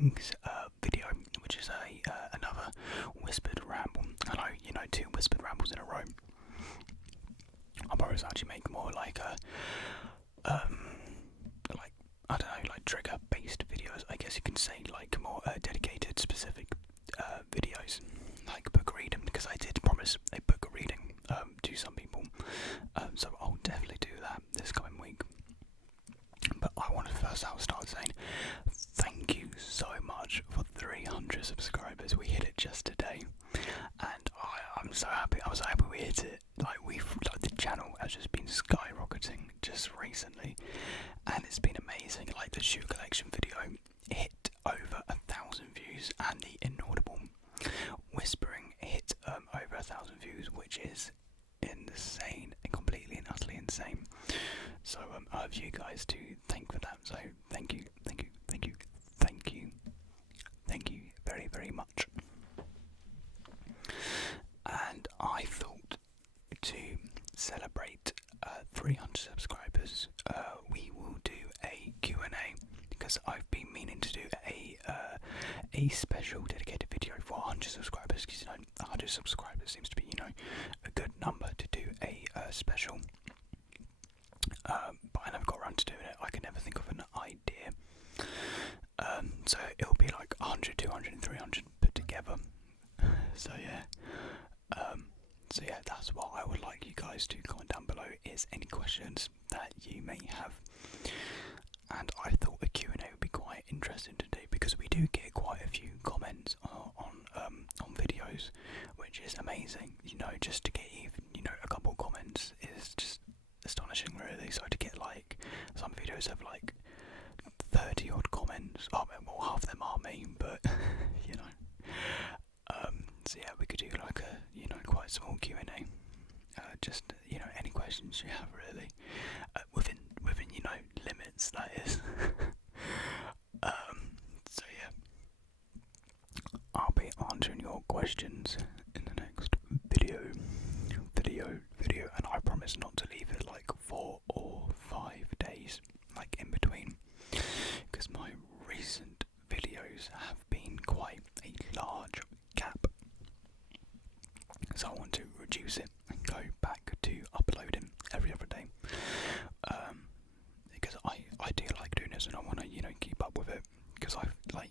evening's video, which is another whispered ramble. I know, 2 whispered rambles in a row. I'll probably actually make more like like, I don't know, like trigger-based videos, I guess you can say, like more dedicated, specific videos, like book reading, because I did promise a book reading to some people, so I'll definitely do that this coming week. But I want to first start saying thank you so much for 300 subscribers. We hit it just today, and I'm so happy. I was so happy we hit it. Like the channel has just been skyrocketing just recently, and it's been amazing. Like the shoe collection video hit over 1,000 views, and the inaudible whispering hit over 1,000 views, which is insane, and completely and utterly insane. So I have you guys to thank for that. So thank you very, very much. And I thought to celebrate 300 subscribers, we will do a Q&A, because I've been meaning to do a special dedicated video for 100 subscribers, because 100 subscribers seems to be a good number to do a special. But I never got around to doing it. I can never think of an idea. So it'll be like 100, 200, and 300 put together. So yeah. That's what I would like you guys to comment down below, is any questions that you may have. And I thought a Q&A would be quite interesting to do, because we do get quite a few comments on videos, which is amazing. Just to get even a couple comments is just astonishing, really. So to get like, some videos have like 30 odd comments. Oh well, half of them are me, but so yeah, we could do like a quite small Q&A. Just any questions you have, really, within limits, that is. So yeah, I'll be answering your questions in the next video, and I promise not to leave it like 4 or 5 days, like in between, because my recent videos have been quite a large gap, so I want to reduce it and go back to uploading every other day, because I do like doing this, and I want to keep up with it, because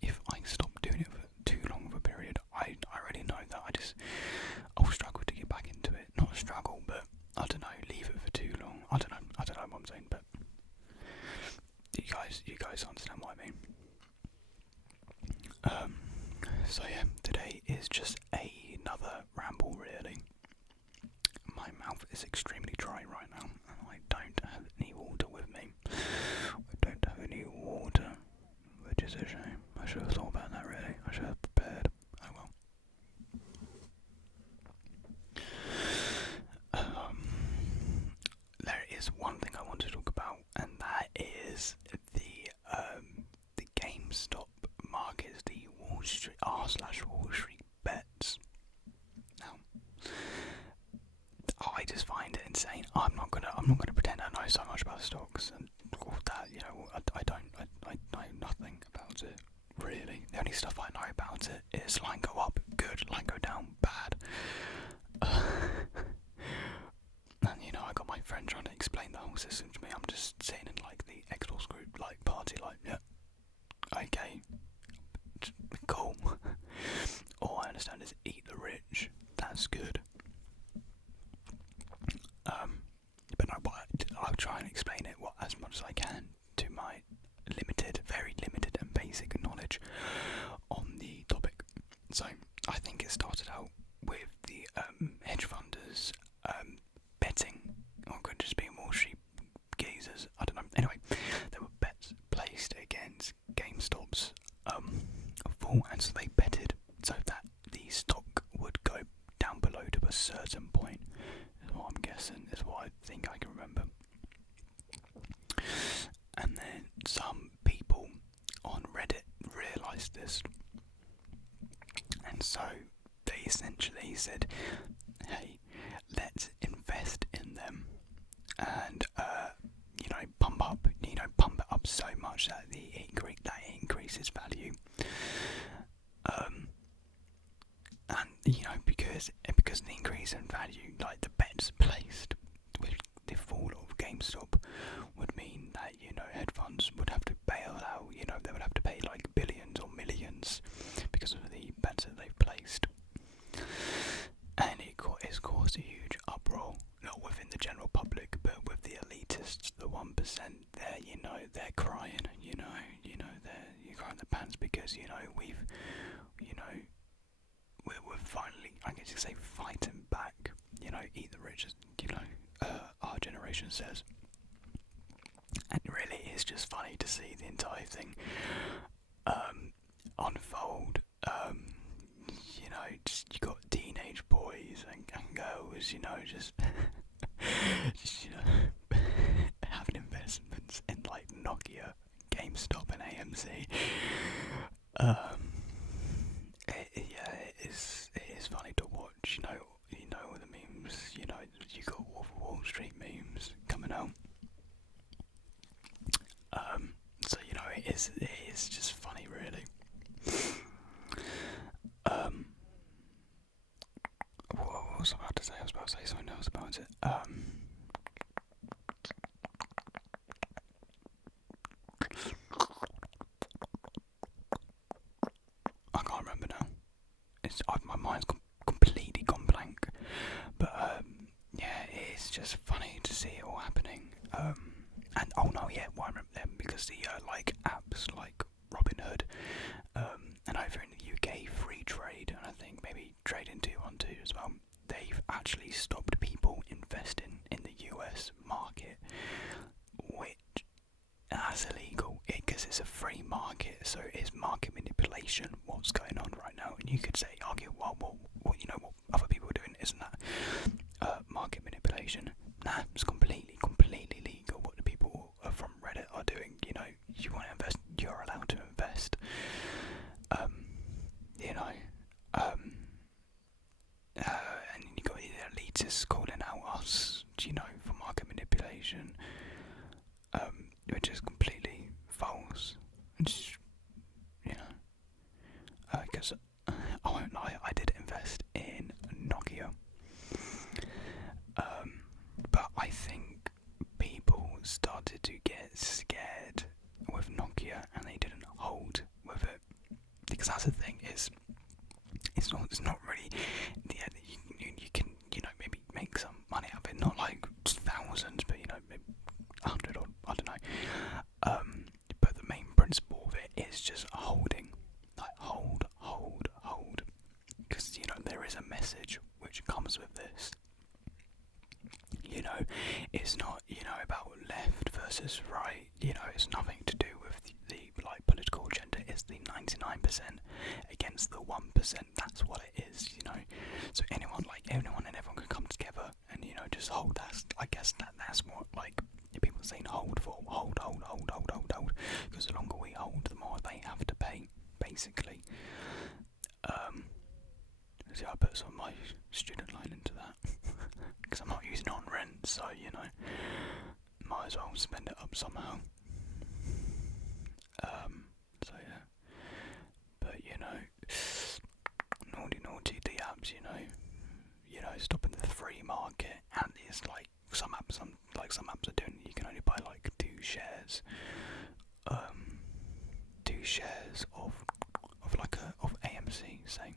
if I stop doing it for too long of a period, I already know that I'll struggle to get back into it. Not a struggle, but I don't know, leave it for too long. I don't know what I'm saying, but you guys understand what I mean. So yeah, today is just another ramble, really. My mouth is extremely dry right now, and I don't have any water with me. Which is a shame. I should have thought about that, really. I should have prepared. Oh well. There is one thing I want to talk about, and that is the GameStop markets, the Wall Street r/Wall Street bets. Now, I just find it insane. I'm not gonna pretend I know so much about stocks and all that. I know nothing about it, really. The only stuff I know about it is line go up, good, line go down, bad. And I got my friend trying to explain the whole system to me. I'm just sitting in like the Xbox group party, yeah, okay, cool. All I understand is eat the rich. That's good. But no, I'll try and explain it as much as I can to my very limited and basic knowledge on the topic. So I think it started out with the hedge funders betting, or could just be Wall Street gazers, I don't know. Anyway, there were bets placed against GameStop's fall, and so they betted so that the stock would go down below to a certain point, is what I'm guessing, is what I think I can remember. And then some people on Reddit realised this, and so they essentially said, hey, let's invest in them and pump it up so much that it increases value, like the bets placed with the fall of GameStop would mean that, hedge funds would have to bail out, they would have to pay like billions or millions because of the bets that they've placed. And it's caused a huge uproar, not within the general public, but with the elitists, the 1%. They're crying, you're crying the pants because, we're finally, I guess you say, fighting back, eat the rich, our generation says. And really, it's just funny to see the entire thing unfold. Just you got teenage boys and girls, just, having investments in like Nokia, GameStop, and AMC. It is funny to watch. All the memes. You got Wolf of Wall Street memes coming out. So it is just funny, really. What was I about to say? I was about to say something else about it. I can't remember now. My mind's completely gone blank. But it's just funny to see it all happening. And I remember them because the apps like Robinhood, and over in the UK, Free Trade, and I think maybe Trading 212 as well. They've actually stopped people investing in the US market, which that's illegal because it's a free market, so it's market manipulation. What's going on right now? And you could argue, well, what other people are doing, isn't that market manipulation? Nah, it's completely legal. What the people from Reddit are doing, you want to invest, you're allowed to invest. And you got the elitists calling out us, for market manipulation, which is completely false. It's, because I won't lie, I did invest in Nokia. But I think people started to get scared with Nokia and they didn't hold with it. Because that's the thing, it's not really, you can, maybe make some money out of it, not like thousands, but maybe 100 or I don't know. But the main principle of it is just holding, like hold. Because, there is a message which comes with this. It's not, about left versus right, it's nothing to do with the political agenda. It's the 99% against the 1%. That's what it is, So anyone and everyone can come together and, just hold. I guess that's what, people are saying hold for. Hold. Because the longer we hold, the more they have to pay, basically. See, I put some of my student loan into that. Because I'm not using it on rent, so, might as well spend it up somehow. So, yeah. But, naughty, the apps, stopping the free market, and it's like, some apps are doing, you can only buy, 2 shares. 2 shares of AMC, say.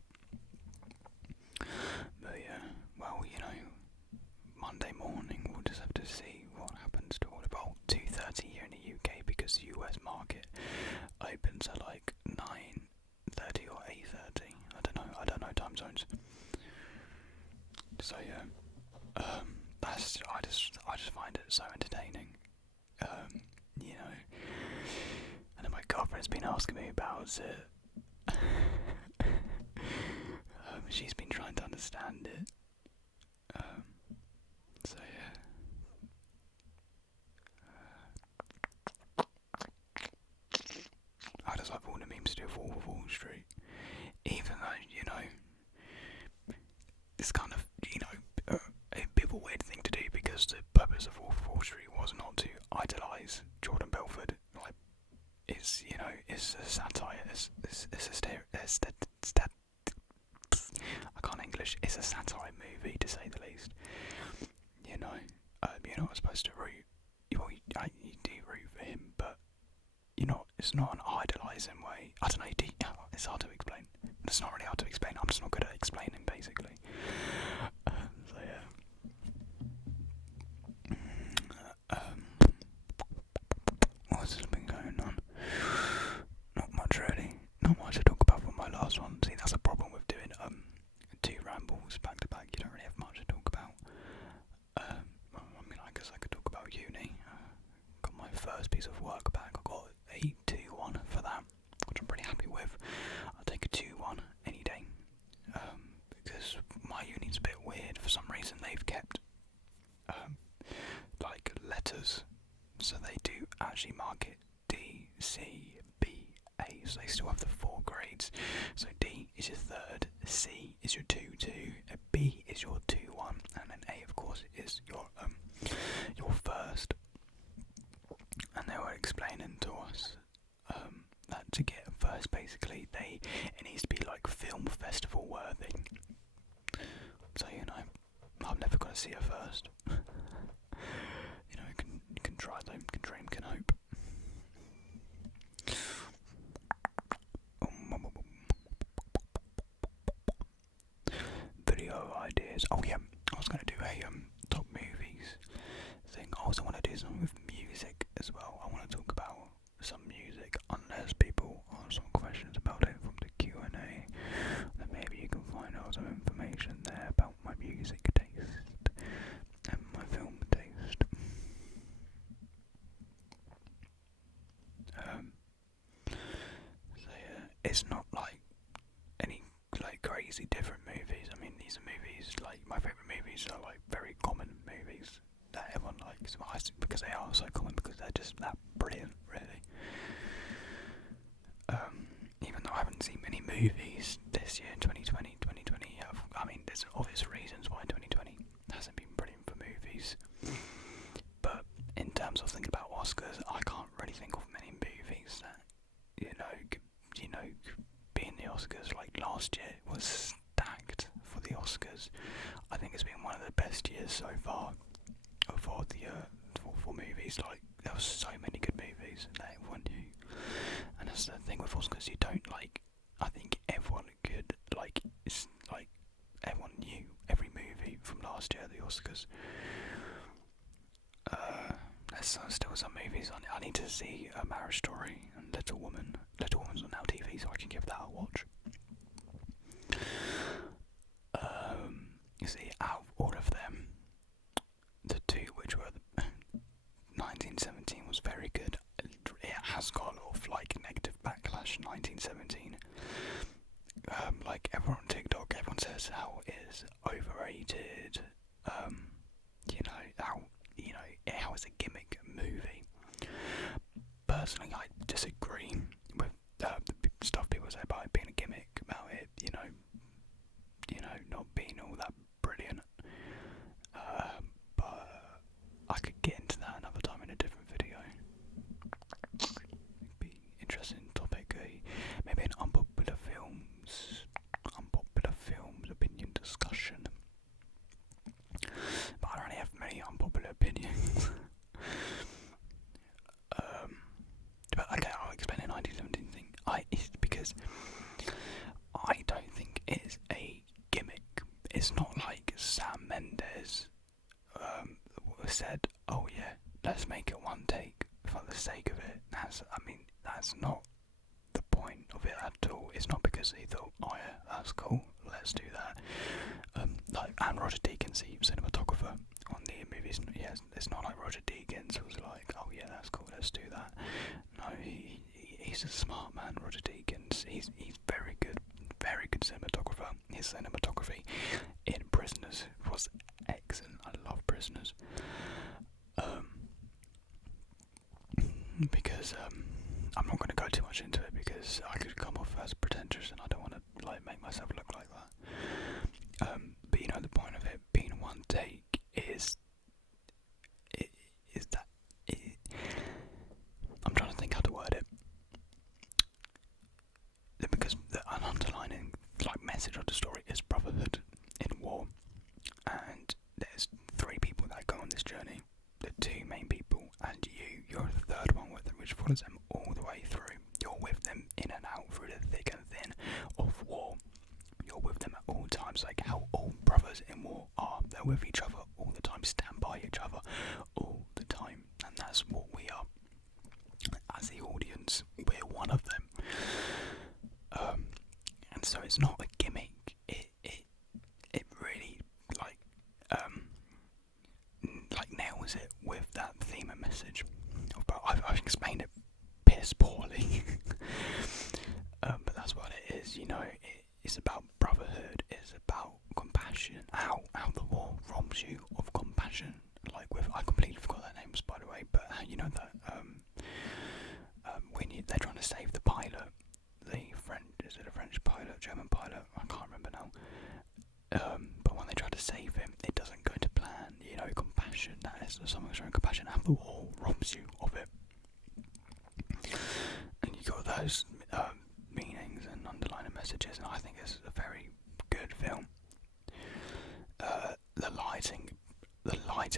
But yeah, well, Monday morning we'll just have to see what happens to all about 2:30 here in the UK because the US market opens at 9:30 or 8:30. I don't know time zones. So yeah, I just find it so entertaining. And then my girlfriend's been asking me about it. She's been trying to understand it. So yeah. I just love all the memes to do with Wolf of Wall Street. Even though, it's kind of, a bit of a weird thing to do because the purpose of Wolf of Wall Street was not to idolise Jordan Belfort. It's, it's a satire, it's a I can't English. It's a satire not supposed to root. Well, you do root for him, but you're not. It's not an idolising way. I don't know. It's hard to explain. It's not really hard to explain. I'm just not good at explaining, basically. So yeah. What's been going on? Not much really. Not much to talk about from my last one. See, that's a problem with doing 2 rambles back to back. You don't really have much to talk about. I mean, I guess I could talk about uni. Got my first piece of work back. I got a 2-1 for that, which I'm pretty happy with. I'll take a 2-1 any day. Because my uni's a bit weird. For some reason, they've kept like letters, so they do actually mark it D, C, B, A. So they still have the 4 grades. So D is your 3rd, C is your 2-2, B is your 2-1, and then A, of course, is your first. And they were explaining to us that to get first, basically, it needs to be like film festival worthy. So I'm never gonna see a first. You can try though. Can dream, can hope. Video ideas. Oh yeah, I was gonna do a top movies thing. I also want to do something with music as well. I want to talk about some music, unless people ask some questions about it from the Q&A. Then maybe you can find out some information there about my music taste and my film taste. So yeah, it's not like any like crazy different movies. I mean, these are movies, like my favourite movies are like very common movies that everyone likes, because they are so common, because they're just that brilliant, really. Even though I haven't seen many movies this year, 2020, I mean, there's obvious reasons why 2020 hasn't been brilliant for movies. But in terms of thinking about Oscars, I can't really think of many movies that, being the Oscars. Like last year was stacked for the Oscars. I think it's been one of the best years so far for movies. Like there were so many good movies that everyone knew. And that's the thing with Oscars, you don't like. I think everyone could everyone knew every movie from last year at the Oscars. There's still some movies on it. I need to see A Marriage Story and Little Woman. Little Woman's on Now TV, so I can give that a watch. You see, out of all of them, the 2 which were 1917 was very good. It has got a lot of negative backlash. 1917, like everyone on TikTok, everyone says how it is overrated. How it's a gimmick movie. Personally, I disagree with the stuff people say about it being a gimmick, about it, not being all that brilliant. But I could get into that another time in a different video. It'd be interesting topic, maybe an unpopular films opinion discussion. But I don't really have many unpopular opinions. But okay, I'll explain the 1917 thing. It's because I don't think it's a gimmick. It's not like Sam Mendes said, "Oh yeah, let's make it one take for the sake of it." That's not the point of it at all. It's not because he thought, "Oh yeah, that's cool, let's do that." And Roger Deakins, the cinematographer on the movies, it's not like Roger Deakins was like, "Oh yeah, that's cool, let's do that." No, he's a smart man, Roger Deakins. He's very good cinematographer. His cinematography in Prisoners was excellent. I love Prisoners. Because I'm not going to go too much into it because I could come off as pretentious, and I don't want to make myself look like that. But the point of it being one take is that I'm trying to think how to word it. Because an underlining message of the story is brotherhood in war, and there's 3 people that go on this journey. follows them all the way through. You're with them in and out through the thick and thin of war. You're with them at all times, like how all brothers in war are. They're with each other all the time, stand by each other all the time, and that's what we are. As the audience, we're one of them. And so it's not a gimmick. It really like nails it with that theme and message. But I've explained it piss poorly. But that's what it is, you know. It's about brotherhood. It's about compassion. How the war robs you of compassion. Like I completely forgot their names, by the way. But you know that when they're trying to save the pilot, is it a French pilot, German pilot? I can't remember now. But when they try to save him, it doesn't go to plan. You know, compassion. That is someone showing compassion. How the war robs you of it. And you got those meanings and underlying messages, and I think it's a very good film. The lighting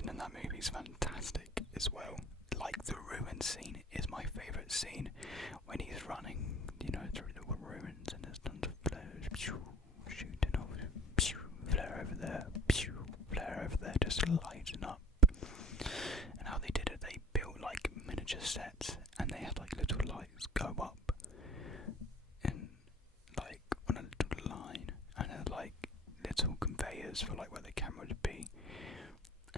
in that movie is fantastic as well. Like the ruin scene is my favourite scene when he's running, you know, through the ruins and there's tons of flares shooting over, flare over there, flare over there, just lighting up. And how they did it, they built like miniature sets and they had like little lights go up and like on a little line, and had like little conveyors for like where the camera would be,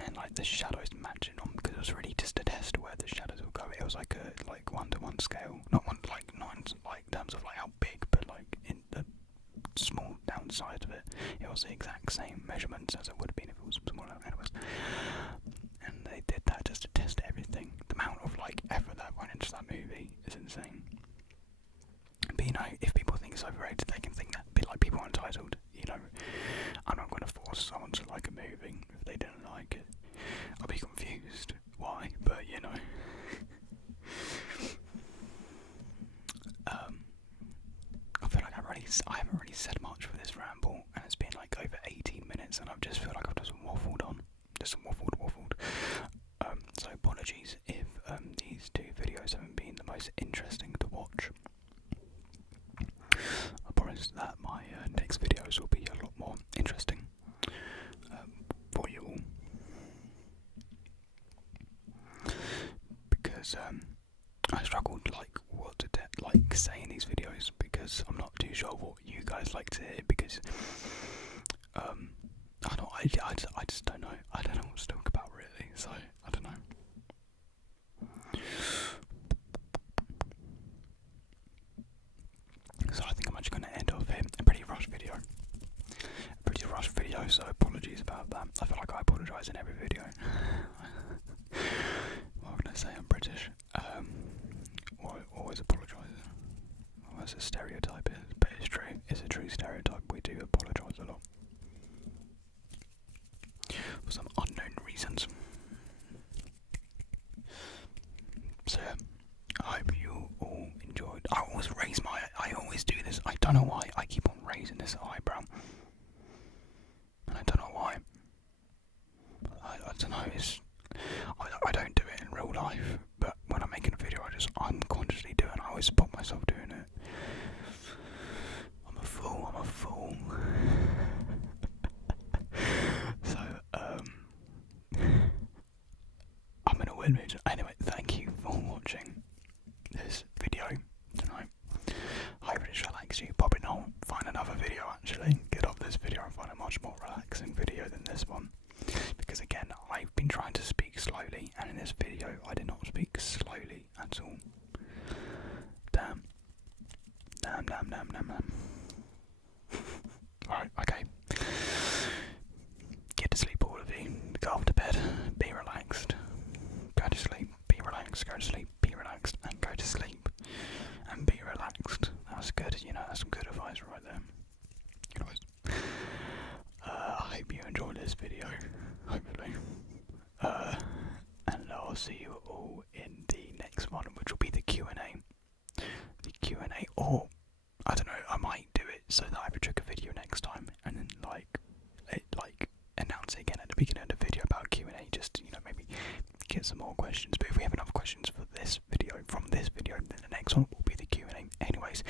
and like the shadows matching on, because it was really just a test where the shadows will go. It was like a 1-to-1 scale, not in terms of like how big, but like in the small downside of it, it was the exact same measurements as it would have been if it was smaller. Anyways, and they did that just to test everything. The amount of like effort that went into that movie is insane. But you know, if people think it's overrated, they can think that. Be like, people are entitled. You know, I'm not going to force someone to like a movie if they didn't like it. I'll be confused why, but you know. I feel like I haven't really said much for this ramble, and it's been like over 18 minutes, and I just feel like I've just waffled on. Just waffled. So apologies if these two videos haven't been the most interesting to watch. I promise that my next videos will be a lot more interesting for you all. Because I struggled like what to say in these videos, because I'm not too sure what you guys like to hear, because I just don't know. I don't know what to talk about really, so I don't know. So I think I'm actually going to end off here. A pretty rushed video, so apologies about that. I feel like I apologise in every video. What can I say? I'm British. Always apologise. Well, that's a stereotype, but it's true. It's a true stereotype. We do apologise a lot. For some unknown reasons. So, I hope you all enjoyed. I always do this. I don't know why. I keep on raising this eyebrow. And I don't know why. I don't know. I don't do it in real life, but when I'm making a video, I'm consciously doing it. I always spot myself doing it. I'm a fool. So, I'm in a weird mood. Anyway, thank you for watching this video tonight. I hope it relaxes you. Probably not. Find another video actually. Get off this video and find a much more relaxing video than this one. Because again, I've been trying to speak slowly, and in this video I did not speak slowly at all. Damn. Right, okay. Get to sleep, all of you. Go off to bed. Be relaxed. Go to sleep. Be relaxed. Go to sleep. Be relaxed. And go to sleep. And be relaxed. That's good, you know, that's some good advice right there. Anyways, I hope you enjoyed this video, hopefully. And I'll see you all in the next one, which will be the Q&A. The Q&A, or, I don't know, I might do it so that I have a trigger video next time, and then, announce it again at the beginning of the video about Q&A, just, you know, maybe get some more questions. But if we have enough questions, questions for this video, from this video, then the next one will be the Q&A anyways.